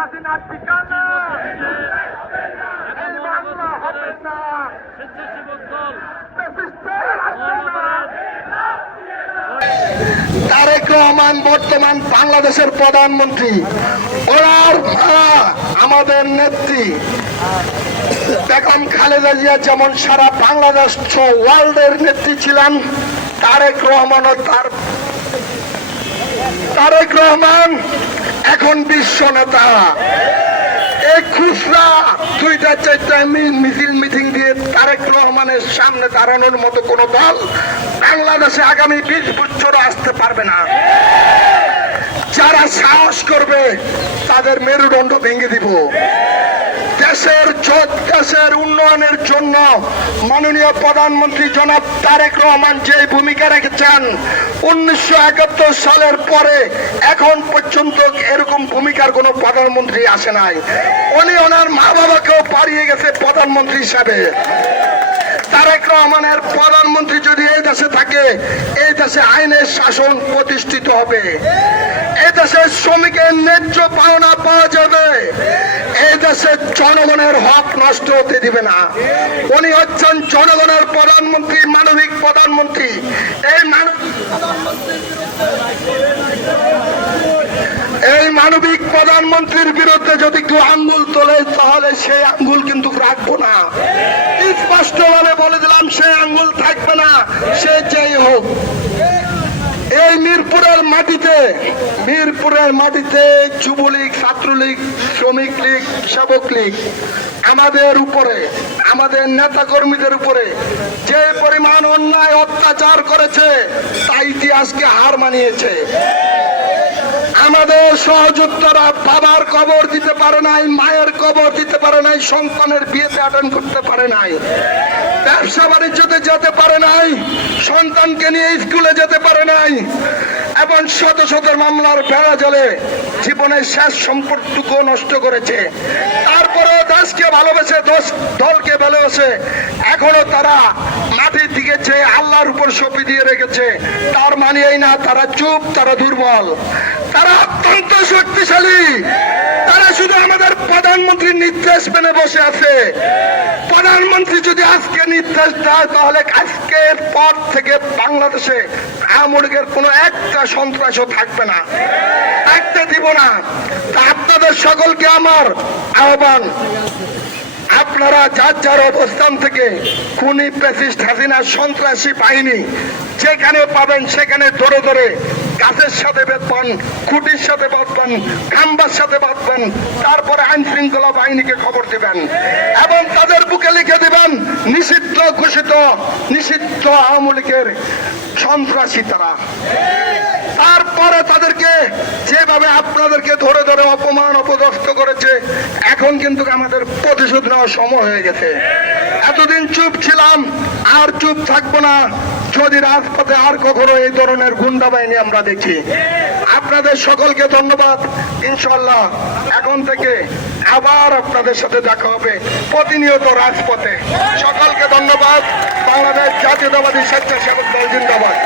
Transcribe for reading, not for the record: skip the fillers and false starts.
হাসিনার ঠিকানা এই বাংলা হবে না। তারেক রহমান বর্তমান বাংলাদেশের প্রধানমন্ত্রী, ওনার মা আমাদের নেত্রী বেগম খালেদা জিয়া যেমন সারা বাংলাদেশ ওয়ার্ল্ডের নেত্রী ছিলেন, তারেক রহমান এখন বিশ্ব নেতা। এই খুচরা 2-4টা মিটিং দিয়ে তারেক রহমানের সামনে দাঁড়ানোর মতো কোন দল বাংলাদেশে আগামী 20 বছর আসতে পারবে না। যারা সাহস করবে তাদের মেরুদণ্ড ভেঙে দিব। দেশের উন্নয়নের জন্য মাননীয় প্রধানমন্ত্রী জনাব তারেক রহমান যে ভূমিকা রেখেছেন 1971 সালের পরে এখন পর্যন্ত এরকম ভূমিকার কোন প্রধানমন্ত্রী আসে নাই। উনি ওনার মা বাবাকেও পারিয়ে গেছে প্রধানমন্ত্রী হিসাবে। তারেক রহমানের প্রধানমন্ত্রী যদি এই দেশে থাকে, এই দেশে আইনের শাসন প্রতিষ্ঠিত হবে, এই দেশের শ্রমিকের ন্যায্য পাওনা পাওয়া যাবে, এই দেশের জনগণের হক নষ্ট হতে দিবে না। উনি হচ্ছেন জনগণের প্রধানমন্ত্রী, মানবিক প্রধানমন্ত্রী। এই মানবিক প্রধানমন্ত্রীর বিরুদ্ধে যদি কেউ আঙ্গুল তোলে তাহলে সেই আঙ্গুল কিন্তু রাখবো না। স্পষ্ট ভাবে বলে দিলাম, সেই আঙ্গুল থাকবে না, সে যেই হোক। এই মিরপুরের মাটিতে যুবলীগ, ছাত্রলীগ, শ্রমিক লীগ, সেবক লীগ আমাদের উপরে, আমাদের নেতা কর্মীদের উপরে যে পরিমাণ অন্যায় অত্যাচার করেছে তা ইতিহাসকে হার মানিয়েছে। আমাদের সহযোদ্ধারা বাবার কবর দিতে পারে নাই, মায়ের কবর দিতে পারে নাই, সন্তানের বিয়েতে অ্যাটেন্ড করতে পারে নাই, ব্যবসা বাণিজ্যতে যেতে পারে নাই, সন্তানকে নিয়ে স্কুলে যেতে পারে নাই, এবং শত শত মামলার বেড়া জলে জীবনের শেষ সম্পর্কটুকু নষ্ট করেছে। তারপরে দেশকে ভালোবেসে, দলকে ভালোবেসে এখনো তারা মাটির দিকে চেয়ে আল্লাহর উপর সঁপে দিয়ে রেখেছে। তার মানে এই না তারা চুপ, তারা দুর্বল, তারা অত্যন্ত শক্তিশালী। তারা শুধু আমাদের প্রধানমন্ত্রীর নির্দেশ মেনে বসে আছে। প্রধানমন্ত্রী যদি আজকে নির্দেশ দেয় তাহলে আজকের পর থেকে বাংলাদেশে আওয়ামী লীগের কোনো একটা সন্ত্রাসও থাকবে না, থাকতে দিব না। তা আপনাদের সকলকে আমার আহ্বান, আপনারা যার যার অবস্থান থেকে খুনি ফ্যাসিস্ট হাসিনার সন্ত্রাসী বাহিনী যেখানে পাবেন সেখানে ধরে ধরে গাছের সাথে বাঁধবেন, খুঁটির সাথে বাঁধবেন, খাম্বার সাথে বাঁধবেন, তারপরে আইন শৃঙ্খলা বাহিনীকে খবর দিবেন এবং তাদের বুকে লিখে দিবেন নিষিদ্ধ ঘোষিত, নিষিদ্ধ আওয়ামী লীগের সন্ত্রাসী তারা। তারপরে তাদেরকে যেভাবে আপনাদেরকে ধরে ধরে অপমান অপদস্থ করেছে, এখন কিন্তু আমাদের প্রতিশোধ নেওয়ার সময় হয়ে গেছে। এতদিন চুপ ছিলাম, আর চুপ থাকবো না যদি রাজপথে আর কখনো এই ধরনের গুন্ডা বাহিনী আমরা দেখি। আপনাদের সকলকে ধন্যবাদ। ইনশাল্লাহ এখন থেকে আবার আপনাদের সাথে দেখা হবে প্রতিনিয়ত রাজপথে। সকলকে ধন্যবাদ। বাংলাদেশ জাতীয়তাবাদী স্বেচ্ছাসেবক দল জিন্দাবাদ।